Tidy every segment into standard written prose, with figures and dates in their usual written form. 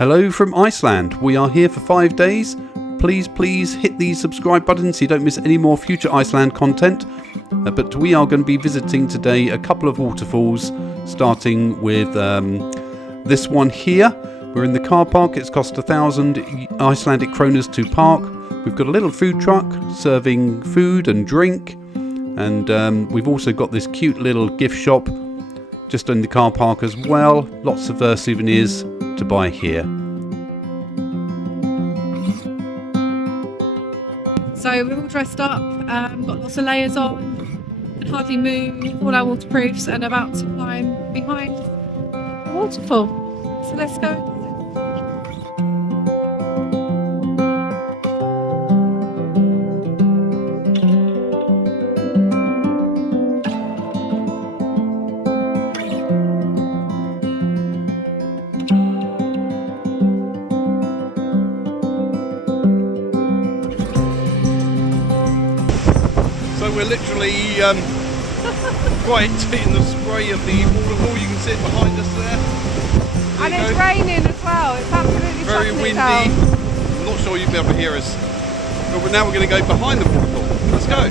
Hello from Iceland. We are here for 5 days. Please hit the subscribe button so you don't miss any more future Iceland content. But we are going to be visiting today a couple of waterfalls, starting with this one here. We're in the car park. It's cost 1,000 Icelandic kronas to park. We've got a little food truck serving food and drink. And we've also got this cute little gift shop just in the car park as well. Lots of souvenirs to buy here. So we're all dressed up, got lots of layers on, can hardly move, all our waterproofs, and about to climb behind the waterfall. So let's go. So we're literally right in the spray of the waterfall. You can see it behind us there. And it's raining as well. It's absolutely very windy. I'm not sure you'll be able to hear us. But now we're going to go behind the waterfall. Let's go.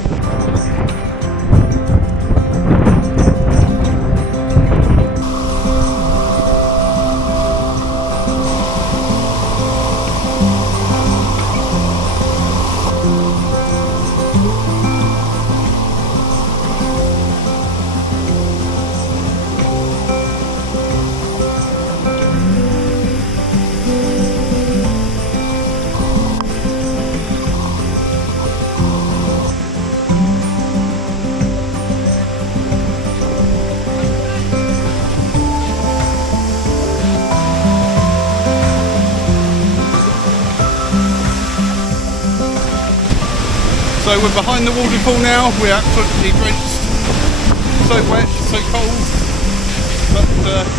So we're behind the waterfall now. We're absolutely drenched, so wet, so cold, but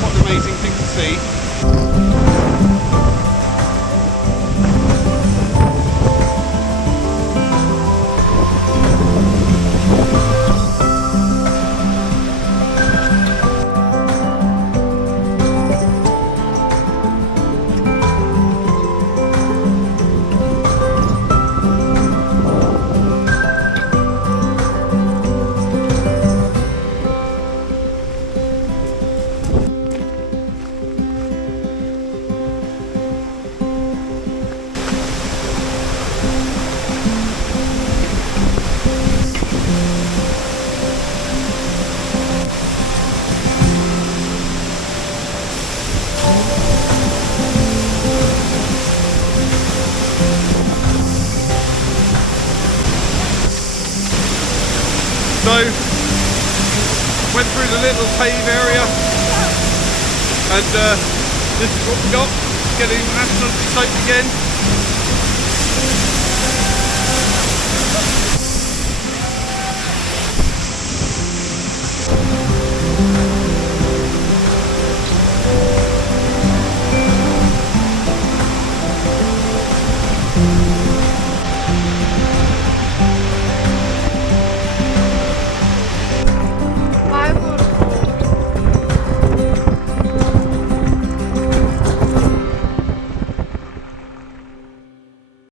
quite an amazing thing to see. So, went through the little cave area, and this is what we got. Getting absolutely soaked again.